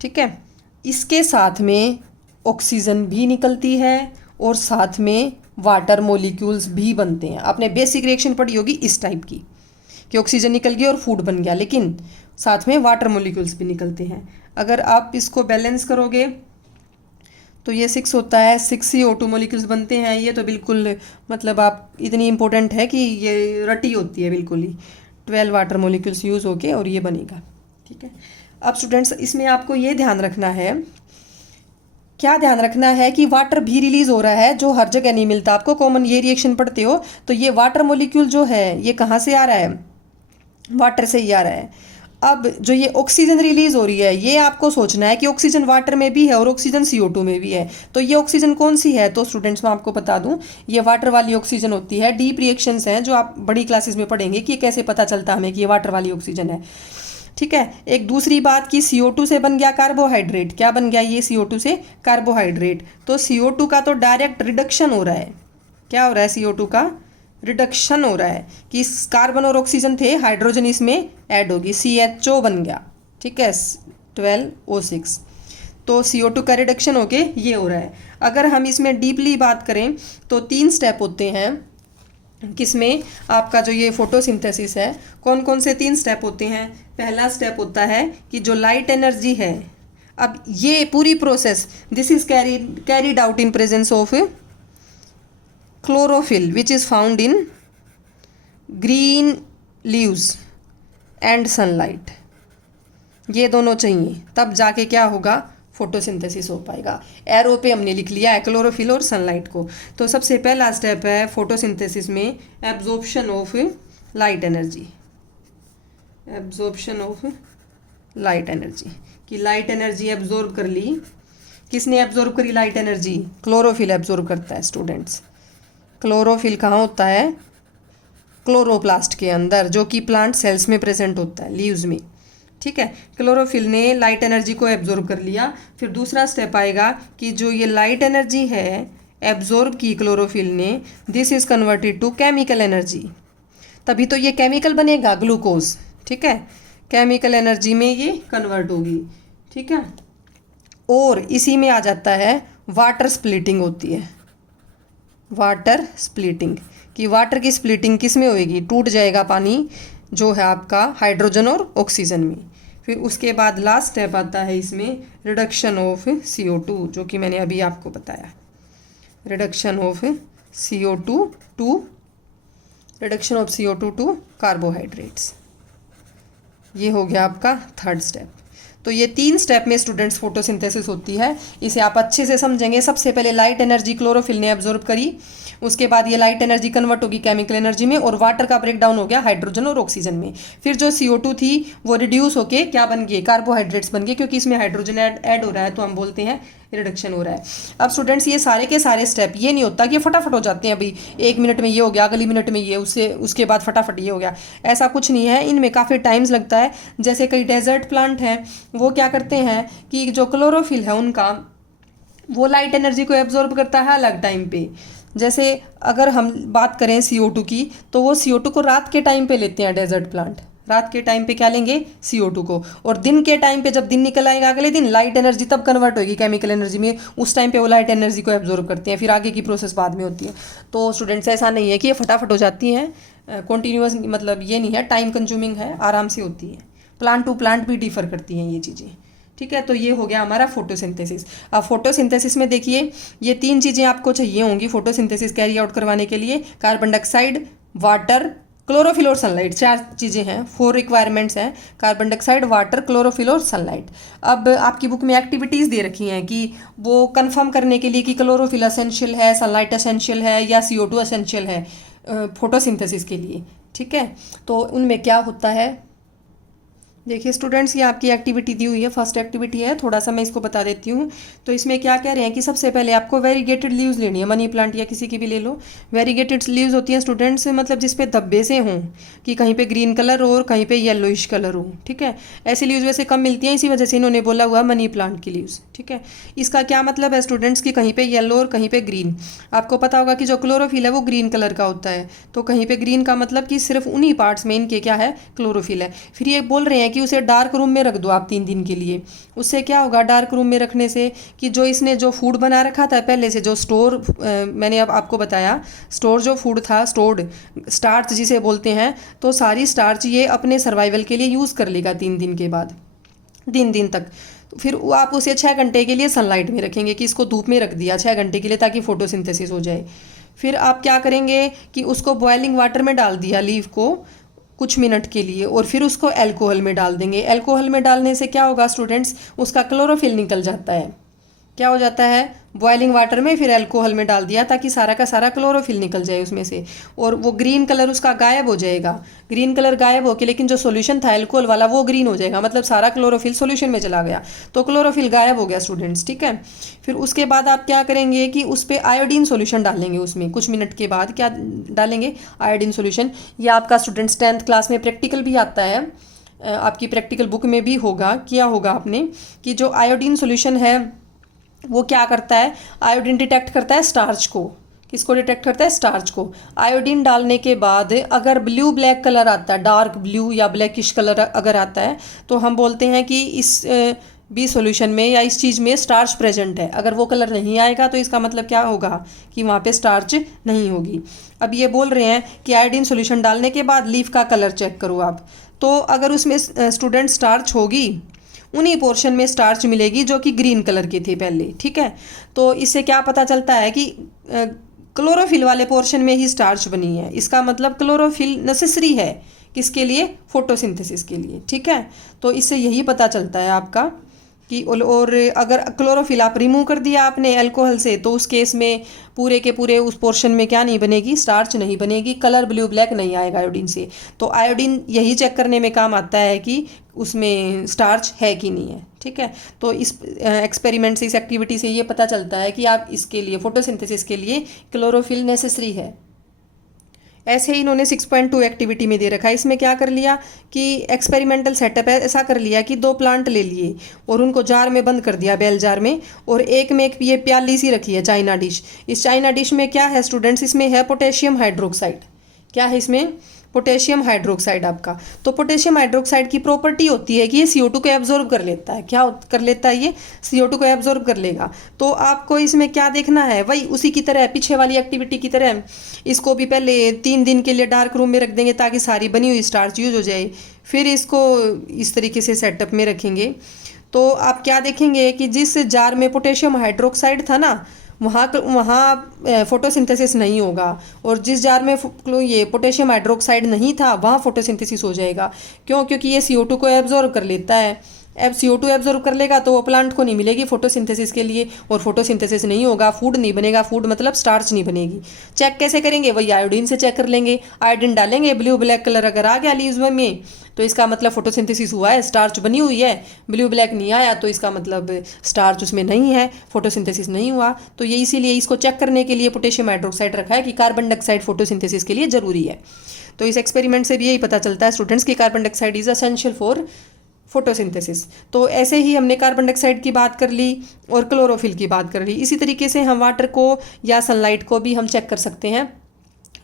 ठीक है। इसके साथ में ऑक्सीजन भी निकलती है और साथ में वाटर मॉलिक्यूल्स भी बनते हैं। आपने बेसिक रिएक्शन पढ़ी होगी इस टाइप की, कि ऑक्सीजन निकल गई और फूड बन गया, लेकिन साथ में वाटर मॉलिक्यूल्स भी निकलते हैं। अगर आप इसको बैलेंस करोगे तो ये 6 होता है, 6 CO2 मॉलिक्यूल्स बनते हैं। ये तो बिल्कुल मतलब आप इतनी इंपॉर्टेंट है कि ये रटी होती है बिल्कुल ही। 12 वाटर मॉलिक्यूल्स यूज़ होके और ये बनेगा, ठीक है। अब स्टूडेंट्स, इसमें आपको ये ध्यान रखना है, क्या ध्यान रखना है कि वाटर भी रिलीज़ हो रहा है, जो हर जगह नहीं मिलता आपको। कॉमन ये रिएक्शन पढ़ते हो तो ये वाटर मॉलिक्यूल जो है ये कहाँ से आ रहा है, वाटर से ही आ रहा है। अब जो ये ऑक्सीजन रिलीज हो रही है, ये आपको सोचना है कि ऑक्सीजन वाटर में भी है और ऑक्सीजन CO2 में भी है। तो ये ऑक्सीजन कौन सी है, तो स्टूडेंट्स मैं आपको बता दूं, ये वाटर वाली ऑक्सीजन होती है। डीप रिएक्शंस हैं जो आप बड़ी क्लासेस में पढ़ेंगे कि कैसे पता चलता हमें कि ये वाटर वाली ऑक्सीजन है, ठीक है। एक दूसरी बात कि CO2 से बन गया कार्बोहाइड्रेट। क्या बन गया ये CO2 से, कार्बोहाइड्रेट। तो CO2 का तो डायरेक्ट रिडक्शन हो रहा है। क्या हो रहा है, CO2 का रिडक्शन हो रहा है कि कार्बन और ऑक्सीजन थे, हाइड्रोजन इसमें ऐड होगी, CHO बन गया, ठीक है, 12O6। तो CO2 का रिडक्शन होके ये हो रहा है। अगर हम इसमें डीपली बात करें तो 3 स्टेप होते हैं, किसमें, आपका जो ये फोटोसिंथेसिस है, कौन कौन से 3 स्टेप होते हैं। पहला स्टेप होता है कि जो लाइट एनर्जी है, अब ये पूरी process, this is carried out in presence of chlorophyll which is found in green leaves and sunlight। ये दोनों चाहिए तब जाके क्या होगा, फोटोसिंथेसिस हो पाएगा। एरो पे हमने लिख लिया है क्लोरोफिल और सनलाइट को। तो सबसे पहला स्टेप है फोटोसिंथेसिस में absorption of light energy, absorption of light energy, कि लाइट एनर्जी एब्जॉर्ब कर ली। किसने एब्जॉर्ब करी लाइट एनर्जी, क्लोरोफिल एब्जॉर्ब करता है स्टूडेंट्स। क्लोरोफिल कहाँ होता है, क्लोरोप्लास्ट के अंदर, जो कि प्लांट सेल्स में प्रेजेंट होता है, लीव्स में, ठीक है। क्लोरोफिल ने लाइट एनर्जी को एब्जॉर्ब कर लिया। फिर दूसरा स्टेप आएगा कि जो ये लाइट एनर्जी है एब्जॉर्ब की क्लोरोफिल ने, this is converted to chemical energy. तभी तो ये केमिकल बनेगा ग्लूकोज, ठीक है, केमिकल एनर्जी में ये कन्वर्ट होगी, ठीक है। और इसी में आ जाता है वाटर स्प्लिटिंग होती है, वाटर स्प्लिटिंग, कि वाटर की स्प्लिटिंग किस में होएगी, टूट जाएगा पानी जो है आपका हाइड्रोजन और ऑक्सीजन में। फिर उसके बाद लास्ट स्टेप आता है इसमें रिडक्शन ऑफ CO2, जो कि मैंने अभी आपको बताया, reduction of CO2 to reduction of CO2 to carbohydrates. ये हो गया आपका थर्ड स्टेप। तो ये 3 स्टेप में स्टूडेंट्स फोटोसिंथेसिस होती है, इसे आप अच्छे से समझेंगे। सबसे पहले लाइट एनर्जी क्लोरोफिल ने एब्जॉर्ब करी, उसके बाद ये लाइट एनर्जी कन्वर्ट होगी केमिकल एनर्जी में, और वाटर का ब्रेकडाउन हो गया हाइड्रोजन और ऑक्सीजन में। फिर जो CO2 थी वो रिड्यूस होके क्या बन गए, कार्बोहाइड्रेट्स बन गए, क्योंकि इसमें हाइड्रोजन ऐड हो रहा है, तो हम बोलते हैं रिडक्शन हो रहा है। अब स्टूडेंट्स ये सारे के सारे स्टेप, ये नहीं होता कि फटाफट हो जाते हैं, अभी 1 मिनट में ये हो गया, अगली मिनट में ये, उसके बाद फटाफट ये हो गया, ऐसा कुछ नहीं है। इनमें काफ़ी टाइम्स लगता है। जैसे कई डेजर्ट प्लांट हैं, वो क्या करते हैं कि जो क्लोरोफिल है उनका, वो लाइट एनर्जी को एब्जॉर्ब करता है अलग टाइम पे। जैसे अगर हम बात करें CO2 की, तो वो CO2 को रात के टाइम पे लेते हैं डेजर्ट प्लांट। रात के टाइम पे क्या लेंगे, CO2 को, और दिन के टाइम पे जब दिन निकल आएगा अगले दिन, लाइट एनर्जी तब कन्वर्ट होगी केमिकल एनर्जी में, उस टाइम पे वो लाइट एनर्जी को एब्जॉर्ब करते हैं, फिर आगे की प्रोसेस बाद में होती है। तो स्टूडेंट्स ऐसा नहीं है कि ये फटाफट हो जाती हैं, कॉन्टीन्यूअस, मतलब ये नहीं है, टाइम कंज्यूमिंग है, आराम से होती है। प्लांट टू प्लांट भी डिफर करती हैं ये चीज़ें, ठीक है। तो ये हो गया हमारा फोटोसिंथेसिस। अब फोटोसिंथेसिस में देखिए, ये 3 चीज़ें आपको चाहिए होंगी फोटोसिंथेसिस कैरी आउट करवाने के लिए। कार्बन डाइऑक्साइड, वाटर, क्लोरोफिल और सनलाइट, 4 चीज़ें हैं, 4 रिक्वायरमेंट्स हैं, कार्बन डाइऑक्साइड, वाटर, क्लोरोफिल और सनलाइट। अब आपकी बुक में एक्टिविटीज़ दे रखी हैं कि वो कंफर्म करने के लिए कि क्लोरोफिल एसेंशियल है, सनलाइट एसेंशियल है या CO2 एसेंशियल है फोटोसिंथेसिस के लिए, ठीक है। तो उनमें क्या होता है, देखिए स्टूडेंट्स, ये आपकी एक्टिविटी दी हुई है, फर्स्ट एक्टिविटी है, थोड़ा सा मैं इसको बता देती हूँ। तो इसमें क्या कह रहे हैं कि सबसे पहले आपको वेरीगेटेड लीव्स लेनी है, मनी प्लांट या किसी की भी ले लो। वेरीगेटेड लीव्स होती हैं स्टूडेंट्स, मतलब जिसपे धब्बे से हों, कि कहीं पे ग्रीन कलर हो और कहीं पे येलोइश कलर हो, ठीक है। ऐसी लीव्स वैसे कम मिलती हैं, इसी वजह से इन्होंने बोला हुआ मनी प्लांट की लीव्स, ठीक है। इसका क्या मतलब है स्टूडेंट्स कि कहीं पे येलो और कहीं पे ग्रीन। आपको पता होगा कि जो क्लोरोफिल है वो ग्रीन कलर का होता है, तो कहीं पे ग्रीन का मतलब कि सिर्फ उन्हीं पार्ट्स में इनके क्या है, क्लोरोफिल है। फिर ये बोल रहे हैं कि उसे डार्क रूम में रख दो आप 3 दिन के लिए। उससे क्या होगा डार्क रूम में रखने से, कि जो इसने जो फूड बना रखा था पहले से, जो स्टोर मैंने अब आपको बताया, स्टोर जो फूड था, स्टोर्ड स्टार्च जिसे बोलते हैं, तो सारी स्टार्च ये अपने सर्वाइवल के लिए यूज़ कर लेगा 3 दिन के बाद, 3 दिन तक। फिर आप उसे 6 घंटे के लिए सनलाइट में रखेंगे, कि इसको धूप में रख दिया 6 घंटे के लिए ताकि फोटोसिंथेसिस हो जाए। फिर आप क्या करेंगे कि उसको बॉइलिंग वाटर में डाल दिया लीव को कुछ मिनट के लिए, और फिर उसको अल्कोहल में डाल देंगे। अल्कोहल में डालने से क्या होगा स्टूडेंट्स, उसका क्लोरोफिल निकल जाता है। क्या हो जाता है, बॉइलिंग वाटर में फिर अल्कोहल में डाल दिया ताकि सारा का सारा क्लोरोफिल निकल जाए उसमें से, और वो ग्रीन कलर उसका गायब हो जाएगा। ग्रीन कलर गायब होके लेकिन जो सॉल्यूशन था अल्कोहल वाला वो ग्रीन हो जाएगा, मतलब सारा क्लोरोफिल सॉल्यूशन में चला गया, तो क्लोरोफिल गायब हो गया स्टूडेंट्स, ठीक है। फिर उसके बाद आप क्या करेंगे कि उस पर आयोडीन सोल्यूशन डालेंगे, उसमें कुछ मिनट के बाद क्या डालेंगे, आयोडीन सोल्यूशन। यह आपका स्टूडेंट्स 10th क्लास में प्रैक्टिकल भी आता है, आपकी प्रैक्टिकल बुक में भी होगा, किया होगा आपने, कि जो आयोडीन सोल्यूशन है वो क्या करता है, आयोडीन डिटेक्ट करता है स्टार्च को। किसको डिटेक्ट करता है, स्टार्च को। आयोडीन डालने के बाद अगर ब्लू ब्लैक कलर आता है, डार्क ब्लू या ब्लैकिश कलर अगर आता है, तो हम बोलते हैं कि इस बी सॉल्यूशन में या इस चीज़ में स्टार्च प्रेजेंट है। अगर वो कलर नहीं आएगा तो इसका मतलब क्या होगा कि वहाँ पे स्टार्च नहीं होगी। अब ये बोल रहे हैं कि आयोडीन सॉल्यूशन डालने के बाद लीफ का कलर चेक करो आप, तो अगर उसमें स्टूडेंट स्टार्च होगी, उन्हीं पोर्शन में स्टार्च मिलेगी जो कि ग्रीन कलर के थे पहले, ठीक है। तो इससे क्या पता चलता है कि क्लोरोफिल वाले पोर्शन में ही स्टार्च बनी है। इसका मतलब क्लोरोफिल नेसेसरी है किसके लिए, फोटोसिंथेसिस के लिए, ठीक है। तो इससे यही पता चलता है आपका कि, और अगर क्लोरोफिल आप रिमूव कर दिया आपने अल्कोहल से, तो उस केस में पूरे के पूरे उस पोर्शन में क्या नहीं बनेगी, स्टार्च नहीं बनेगी, कलर ब्लू ब्लैक नहीं आएगा आयोडीन से। तो आयोडीन यही चेक करने में काम आता है कि उसमें स्टार्च है कि नहीं है, ठीक है। तो इस एक्सपेरिमेंट से, इस एक्टिविटी से ये पता चलता है कि आप इसके लिए, फोटोसिंथेसिस के लिए क्लोरोफिल नेसेसरी है। ऐसे ही इन्होंने 6.2 एक्टिविटी में दे रखा है। इसमें क्या कर लिया कि एक्सपेरिमेंटल सेटअप है, ऐसा कर लिया कि 2 प्लांट ले लिए और उनको जार में बंद कर दिया, बेल जार में, और एक में एक ये प्याली सी रखी है चाइना डिश। इस चाइना डिश में क्या है स्टूडेंट्स, इसमें है पोटेशियम हाइड्रोक्साइड। क्या है इसमें, पोटेशियम हाइड्रोक्साइड आपका। तो पोटेशियम हाइड्रोक्साइड की प्रॉपर्टी होती है कि ये CO2 को एब्जॉर्ब कर लेता है। क्या कर लेता है, ये CO2 को एब्जॉर्ब कर लेगा। तो आपको इसमें क्या देखना है, वही उसी की तरह, पीछे वाली एक्टिविटी की तरह, इसको भी पहले 3 दिन के लिए डार्क रूम में रख देंगे ताकि सारी बनी हुई स्टार्च यूज हो जाए। फिर इसको इस तरीके से सेटअप में रखेंगे। तो आप क्या देखेंगे कि जिस जार में पोटेशियम हाइड्रोक्साइड था ना, वहाँ फोटोसिंथेसिस नहीं होगा। और जिस जार में ये पोटेशियम हाइड्रोक्साइड नहीं था वहाँ फोटोसिंथेसिस हो जाएगा। क्यों? क्योंकि ये CO2 को एब्जॉर्ब कर लेता है। अब CO2 एब्जॉर्ब कर लेगा तो वो प्लांट को नहीं मिलेगी फोटोसिंथेसिस के लिए, और फोटोसिंथेसिस नहीं होगा, फूड नहीं बनेगा, फूड मतलब स्टार्च नहीं बनेगी। चेक कैसे करेंगे? वही आयोडीन से चेक कर लेंगे। आयोडीन डालेंगे, ब्लू ब्लैक कलर अगर आ गया लीव्स में तो इसका मतलब फोटोसिंथेसिस हुआ है, स्टार्च बनी हुई है। ब्लू ब्लैक नहीं आया तो इसका मतलब स्टार्च उसमें नहीं है, फोटोसिंथेसिस नहीं हुआ। तो ये इसीलिए इसको चेक करने के लिए पोटेशियम हाइड्रोक्साइड रखा है कि कार्बन डाइऑक्साइड फोटोसिंथेसिस के लिए ज़रूरी है। तो इस एक्सपेरिमेंट से भी यही पता चलता है स्टूडेंट्स की carbon dioxide is essential for photosynthesis. तो ऐसे ही हमने कार्बन डाइऑक्साइड की बात कर ली और क्लोरोफिल की बात कर ली। इसी तरीके से हम वाटर को या सनलाइट को भी हम चेक कर सकते हैं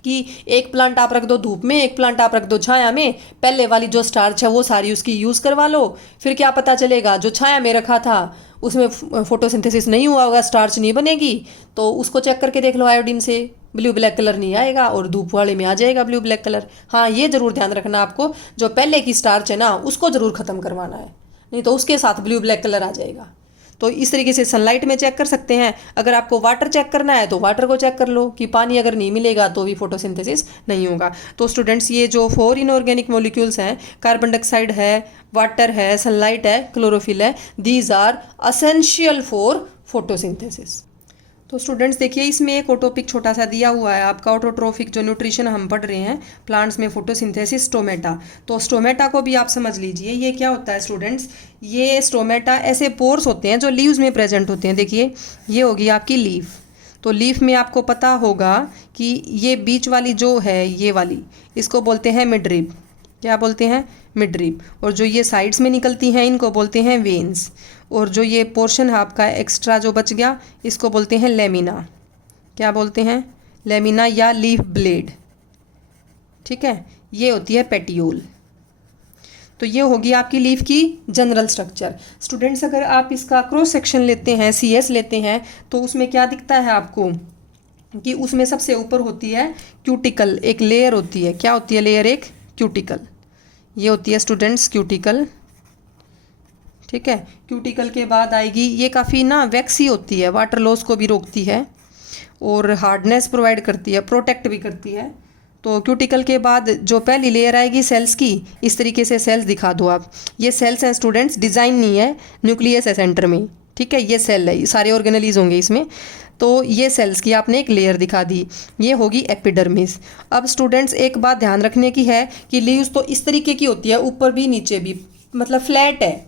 कि एक प्लांट आप रख दो धूप में, एक प्लांट आप रख दो छाया में, पहले वाली जो स्टार्च है वो सारी उसकी यूज़ करवा लो, फिर क्या पता चलेगा जो छाया में रखा था उसमें फोटोसिंथेसिस नहीं हुआ होगा, स्टार्च नहीं बनेगी, तो उसको चेक करके देख लो आयोडीन से, ब्लू ब्लैक कलर नहीं आएगा और धूप वाले में आ जाएगा ब्लू ब्लैक कलर। हाँ, ये ज़रूर ध्यान रखना आपको, जो पहले की स्टार्च है ना उसको ज़रूर ख़त्म करवाना है, नहीं तो उसके साथ ब्लू ब्लैक कलर आ जाएगा। तो इस तरीके से सनलाइट में चेक कर सकते हैं। अगर आपको वाटर चेक करना है तो वाटर को चेक कर लो कि पानी अगर नहीं मिलेगा तो भी फोटोसिंथेसिस नहीं होगा। तो स्टूडेंट्स, ये जो 4 इनऑर्गेनिक मॉलिक्यूल्स हैं, कार्बन डाइऑक्साइड है, वाटर है, सनलाइट है, क्लोरोफिल है, these are essential for photosynthesis. तो स्टूडेंट्स देखिए, इसमें एक टॉपिक छोटा सा दिया हुआ है आपका, ऑटोट्रोफिक जो न्यूट्रिशन हम पढ़ रहे हैं प्लांट्स में, फोटोसिंथेसिस, स्टोमेटा। तो स्टोमेटा को भी आप समझ लीजिए, ये क्या होता है स्टूडेंट्स? ये स्टोमेटा ऐसे पोर्स होते हैं जो लीव्स में प्रेजेंट होते हैं। देखिए, ये होगी आपकी लीफ। तो लीफ में आपको पता होगा कि ये बीच वाली जो है, ये वाली, इसको बोलते हैं मिडरिब। क्या बोलते हैं? मिडरिब। और जो ये साइड्स में निकलती हैं इनको बोलते हैं वेन्स। और जो ये पोर्शन है आपका एक्स्ट्रा जो बच गया इसको बोलते हैं लेमिना। क्या बोलते हैं? लेमिना या लीफ ब्लेड। ठीक है, ये होती है पेटियोल। तो ये होगी आपकी लीफ की जनरल स्ट्रक्चर। स्टूडेंट्स, अगर आप इसका क्रॉस सेक्शन लेते हैं, CS लेते हैं, तो उसमें क्या दिखता है आपको कि उसमें सबसे ऊपर होती है क्यूटिकल, एक लेयर होती है। क्या होती है लेयर? एक क्यूटिकल। ये होती है स्टूडेंट्स क्यूटिकल। ठीक है, क्यूटिकल के बाद आएगी, ये काफ़ी ना वैक्सी होती है, वाटर लॉस को भी रोकती है और हार्डनेस प्रोवाइड करती है, प्रोटेक्ट भी करती है। तो क्यूटिकल के बाद जो पहली लेयर आएगी सेल्स की, इस तरीके से सेल्स दिखा दो आप। ये सेल्स हैं स्टूडेंट्स, डिज़ाइन नहीं है, न्यूक्लियस है सेंटर में। ठीक है, ये सेल है, सारे ऑर्गेनेलिज होंगे इसमें। तो ये सेल्स की आपने एक लेयर दिखा दी, ये होगी एपिडर्मिस। अब स्टूडेंट्स, एक बात ध्यान रखने की है कि लीव्स तो इस तरीके की होती है, ऊपर भी नीचे भी, मतलब फ्लैट है।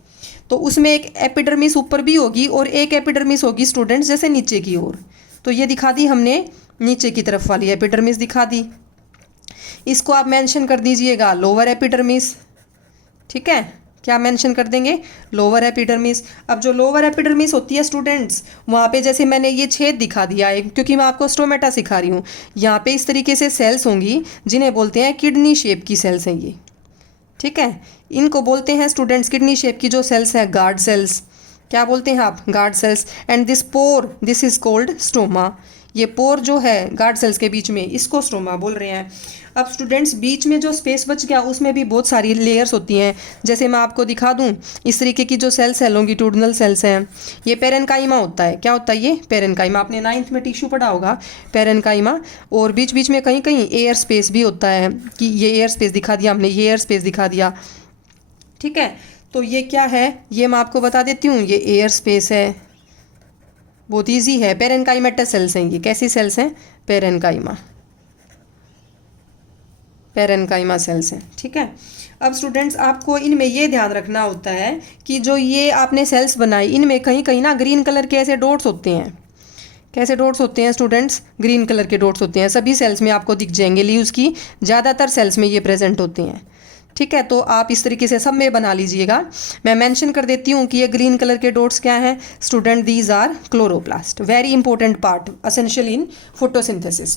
तो उसमें एक एपिडर्मिस ऊपर भी होगी और एक एपिडर्मिस होगी स्टूडेंट्स जैसे नीचे की ओर। तो ये दिखा दी हमने, नीचे की तरफ वाली एपिडर्मिस दिखा दी। इसको आप मेंशन कर दीजिएगा लोअर एपिडर्मिस। ठीक है, क्या मेंशन कर देंगे? Lower epidermis. अब जो लोअर एपिडर्मिस होती है स्टूडेंट्स, वहाँ पे जैसे मैंने ये छेद दिखा दिया है क्योंकि मैं आपको स्टोमेटा सिखा रही हूँ। यहाँ पे इस तरीके से सेल्स होंगी जिन्हें बोलते हैं किडनी शेप की सेल्स हैं ये। ठीक है, इनको बोलते हैं स्टूडेंट्स, किडनी शेप की जो सेल्स हैं, गार्ड सेल्स। क्या बोलते हैं आप? Guard cells. And this pore, this is called stoma. ये पोर जो है गार्ड सेल्स के बीच में, इसको स्टोमा बोल रहे हैं। अब स्टूडेंट्स, बीच में जो स्पेस बच गया उसमें भी बहुत सारी लेयर्स होती हैं। जैसे मैं आपको दिखा दूं, इस तरीके की जो सेल्स है, लॉन्गिट्यूडनल सेल्स हैं, ये पेरेन्काइमा होता है। क्या होता है ये? पेरेन्काइमा। आपने 9th में टिश्यू पढ़ा होगा, पेरेन्काइमा। और बीच बीच में कहीं कहीं एयर स्पेस भी होता है कि ये एयर स्पेस दिखा दिया हमने, ये एयर स्पेस दिखा दिया। ठीक है, तो ये क्या है, ये मैं आपको बता देती हूँ, ये एयर स्पेस है, बहुत ईजी है। पेरेन्काइमेटस सेल्स हैं ये। कैसी सेल्स हैं? पेरेन्काइमा, पेरेन्काइमा सेल्स हैं। ठीक है, अब स्टूडेंट्स, आपको इनमें ये ध्यान रखना होता है कि जो ये आपने सेल्स बनाई, इनमें कहीं कहीं ना ग्रीन कलर के ऐसे डॉट्स होते हैं। कैसे डॉट्स होते हैं स्टूडेंट्स? ग्रीन कलर के डॉट्स होते हैं। सभी सेल्स में आपको दिख जाएंगे, लीव्स की ज़्यादातर सेल्स में ये प्रेजेंट होते हैं। ठीक है, तो आप इस तरीके से सब में बना लीजिएगा। मैं मेंशन कर देती हूँ कि ये ग्रीन कलर के डॉट्स क्या हैं student? These are chloroplast, very important part, essential in photosynthesis.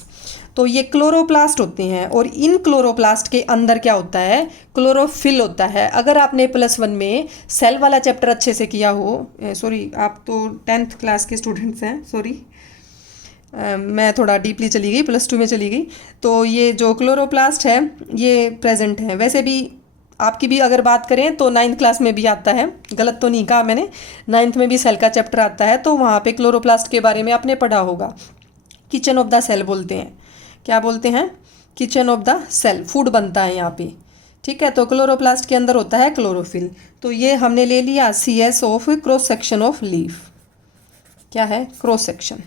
तो ये क्लोरोप्लास्ट होते हैं और इन क्लोरोप्लास्ट के अंदर क्या होता है? क्लोरोफिल होता है। अगर आपने +1 में सेल वाला चैप्टर अच्छे से किया हो, सॉरी आप तो 10th क्लास के स्टूडेंट्स हैं, सॉरी मैं थोड़ा डीपली चली गई, +2 में चली गई। तो ये जो क्लोरोप्लास्ट है ये प्रेजेंट है। वैसे भी आपकी भी अगर बात करें तो 9th क्लास में भी आता है, गलत तो नहीं कहा मैंने, 9th में भी सेल का चैप्टर आता है, तो वहाँ पे क्लोरोप्लास्ट के बारे में आपने पढ़ा होगा। किचन ऑफ द सेल बोलते हैं, क्या बोलते हैं, kitchen of the cell, food बनता है यहाँ पे, ठीक है। तो क्लोरोप्लास्ट के अंदर होता है क्लोरोफिल। तो ये हमने ले लिया CS of cross section of leaf, क्या है, क्रॉस सेक्शन,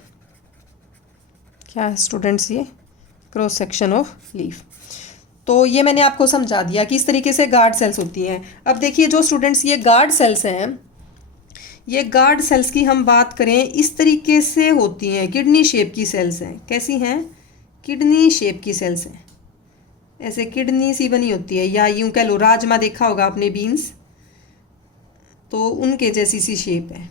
क्या है स्टूडेंट्स, ये क्रॉस सेक्शन ऑफ लीफ। तो ये मैंने आपको समझा दिया कि इस तरीके से गार्ड सेल्स होती हैं। अब देखिए जो स्टूडेंट्स ये गार्ड सेल्स हैं, ये गार्ड सेल्स की हम बात करें, इस तरीके से होती हैं, किडनी शेप की सेल्स हैं। कैसी हैं, किडनी शेप की सेल्स हैं, ऐसे किडनी सी बनी होती है, या यूं कह लो राजमा देखा होगा आपने, बीन्स, तो उनके जैसी सी शेप है,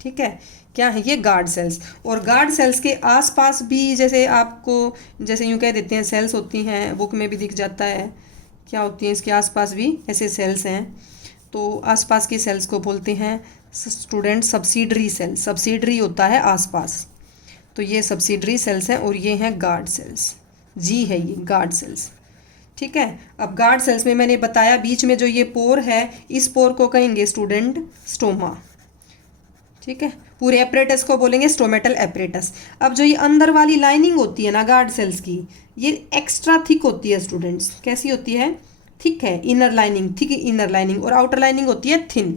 ठीक है। क्या है ये, गार्ड सेल्स। और गार्ड सेल्स के आसपास भी जैसे आपको, जैसे यूं कह देते हैं सेल्स होती हैं, बुक में भी दिख जाता है, क्या होती हैं इसके आसपास भी ऐसे सेल्स हैं। तो आसपास की सेल्स को बोलते हैं स्टूडेंट सब्सिडरी सेल, सब्सिडरी होता है आसपास, तो ये सब्सिडरी सेल्स हैं और ये हैं गार्ड सेल्स, जी है ये गार्ड सेल्स, ठीक है। अब गार्ड सेल्स में मैंने बताया बीच में जो ये पोर है, इस पोर को कहेंगे स्टूडेंट स्टोमा, ठीक है। पूरे एपरेटस को बोलेंगे स्टोमेटल एपरेटस। अब जो ये अंदर वाली लाइनिंग होती है ना गार्ड सेल्स की, ये एक्स्ट्रा थिक होती है स्टूडेंट्स, कैसी होती है, थिक है, inner lining, thick inner lining, और आउटर लाइनिंग होती है थिन।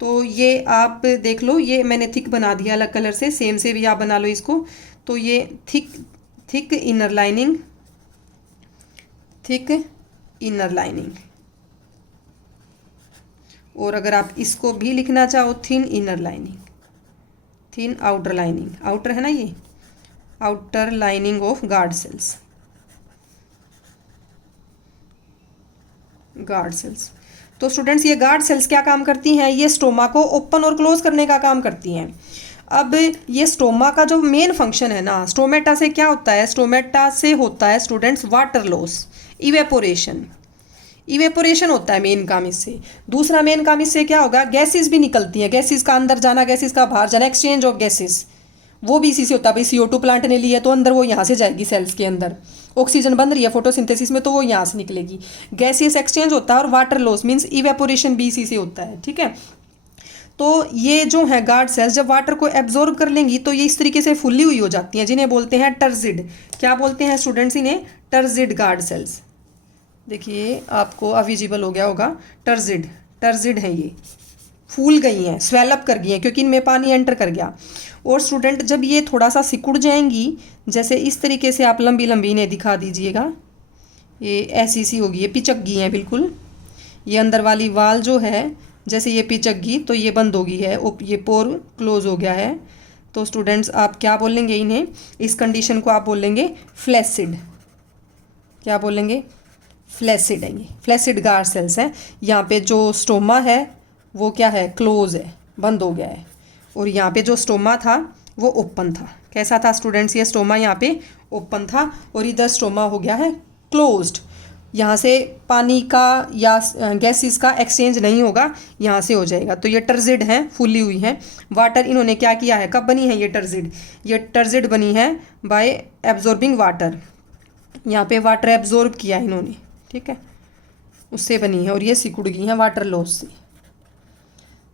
तो ये आप देख लो, ये मैंने थिक बना दिया अलग कलर से, सेम से भी आप बना लो इसको। तो ये thick inner lining, thick inner lining, और अगर आप इसको भी लिखना चाहो thin inner lining, thin outer lining, outer है ना ये, outer lining of guard cells, guard cells. तो स्टूडेंट्स ये गार्ड सेल्स क्या काम करती हैं, ये स्टोमा को ओपन और क्लोज करने का काम करती हैं। अब ये स्टोमा का जो मेन फंक्शन है ना, स्टोमेटा से क्या होता है, स्टोमेटा से होता है students water loss, evaporation, evaporation होता है मेन काम इससे। दूसरा मेन काम इससे क्या होगा, गैसेस भी निकलती हैं, गैसेस का अंदर जाना, गैसेस का बाहर जाना, एक्सचेंज ऑफ गैसेस, वो भी इसी से होता है। भाई CO2 प्लांट ने ली है तो अंदर वो यहाँ से जाएगी सेल्स के अंदर, ऑक्सीजन बन रही है फोटोसिंथेसिस में तो वो यहाँ से निकलेगी, गैसेस एक्सचेंज होता है, और वाटर लॉस मीन्स इवेपोरेशन भी इसी से होता है, ठीक है। तो ये जो है गार्ड सेल्स जब वाटर को एब्जॉर्ब कर लेंगी तो ये इस तरीके से फुली हुई हो जाती हैं, जिन्हें बोलते हैं टर्जिड। क्या बोलते हैं स्टूडेंट्स इन्हें, टर्जिड गार्ड सेल्स। देखिए आपको अविजिबल हो गया होगा, टर्जिड, टर्जिड हैं ये, फूल गई हैं, स्वेलअप कर गई हैं क्योंकि इनमें पानी एंटर कर गया। और स्टूडेंट जब ये थोड़ा सा सिकुड़ जाएंगी, जैसे इस तरीके से आप लंबी लंबी इन्हें दिखा दीजिएगा, ये ऐसी सी होगी, ये पिचक गई हैं बिल्कुल, ये अंदर वाली वाल जो है जैसे ये पिचक गई तो ये बंद हो गई है, ये पोर क्लोज हो गया है। तो स्टूडेंट्स आप क्या बोलेंगे इन्हें, इस कंडीशन को आप बोलेंगे फ्लैसिड, क्या बोलेंगे, फ्लैसिड है, ये फ्लैसिड गार्ड सेल्स हैं। यहाँ पे जो स्टोमा है वो क्या है, क्लोज है, बंद हो गया है, और यहाँ पे जो स्टोमा था वो ओपन था। कैसा था स्टूडेंट्स, ये स्टोमा यहाँ पे ओपन था और इधर स्टोमा हो गया है क्लोज्ड। यहाँ से पानी का या गैसेस का एक्सचेंज नहीं होगा, यहाँ से हो जाएगा। तो ये टर्जिड हैं, फूली हुई हैं। वाटर इन्होंने क्या किया है, कब बनी है ये टर्जिड, ये टर्जिड बनी है बाय एब्जॉर्बिंग वाटर, यहाँ पे वाटर एब्जॉर्ब किया इन्होंने, ठीक है, उससे बनी है, और ये सिकुड़ गई हैं वाटर लॉस से।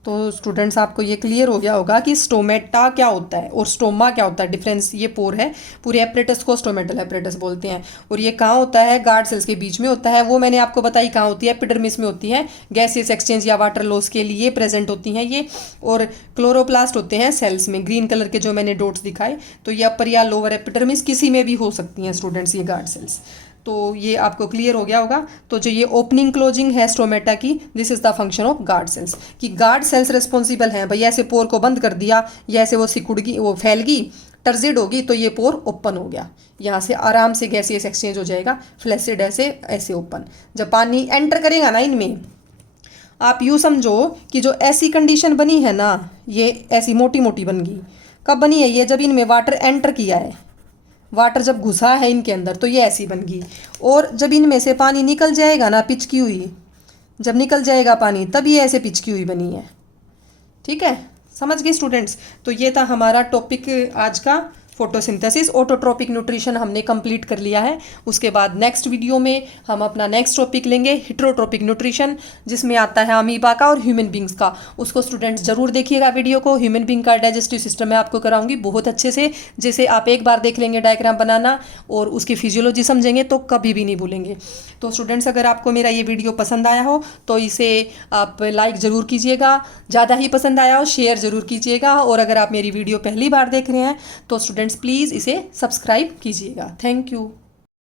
तो स्टूडेंट्स आपको ये क्लियर हो गया होगा कि स्टोमेटा क्या होता है और स्टोमा क्या होता है, डिफरेंस ये पोर है। पूरे एपरेटस को स्टोमेटल एपरेटस बोलते हैं, और ये कहाँ होता है, गार्ड सेल्स के बीच में होता है। वो मैंने आपको बताई कहाँ होती है, एपिडर्मिस में होती है, गैसेस एक्सचेंज या वाटर लॉस के लिए प्रेजेंट होती हैं ये। और क्लोरोप्लास्ट होते हैं सेल्स में, ग्रीन कलर के जो मैंने डॉट्स दिखाए, तो ये अपर या लोअर एपिडर्मिस किसी में भी हो सकती हैं स्टूडेंट्स ये गार्ड सेल्स। तो ये आपको क्लियर हो गया होगा। तो जो ये ओपनिंग क्लोजिंग है स्टोमेटा की, this is the function of guard cells, कि गार्ड सेल्स रिस्पॉन्सिबल हैं। भाई ऐसे पोर को बंद कर दिया या ऐसे वो सिकुड़ गई, वो फैल गई, टर्जिड होगी, तो ये पोर ओपन हो गया, यहाँ से आराम से गैसेस एक्सचेंज हो जाएगा, फ्लैसिड ऐसे ऐसे ओपन। जब पानी एंटर करेगा ना इनमें, आप यूँ समझो कि जो ऐसी कंडीशन बनी है ना, ये ऐसी मोटी मोटी बन गई, कब बनी है ये, जब इनमें वाटर एंटर किया है, वाटर जब घुसा है इनके अंदर तो ये ऐसी बन गई। और जब इनमें से पानी निकल जाएगा ना, पिचकी हुई, जब निकल जाएगा पानी तब ये ऐसे पिचकी हुई बनी है, ठीक है, समझ गए स्टूडेंट्स। तो ये था हमारा टॉपिक आज का फोटोसिंथेसिस, ऑटोट्रोपिक न्यूट्रिशन हमने कंप्लीट कर लिया है। उसके बाद नेक्स्ट वीडियो में हम अपना नेक्स्ट टॉपिक लेंगे हिट्रोट्रोपिक न्यूट्रिशन, जिसमें आता है अमीबा का और ह्यूमन बींग्स का। उसको स्टूडेंट्स जरूर देखिएगा वीडियो को। ह्यूमन बींग का डाइजेस्टिव सिस्टम मैं आपको कराऊंगी बहुत अच्छे से, जैसे आप एक बार देख लेंगे डायग्राम बनाना और उसकी फिजियोलॉजी समझेंगे तो कभी भी नहीं भूलेंगे। तो स्टूडेंट्स, अगर आपको मेरा ये वीडियो पसंद आया हो तो इसे आप लाइक ज़रूर कीजिएगा, ज़्यादा ही पसंद आया हो शेयर ज़रूर कीजिएगा, और अगर आप मेरी वीडियो पहली बार देख रहे हैं तो स्टूडेंट्स प्लीज़ इसे सब्सक्राइब कीजिएगा। Thank you.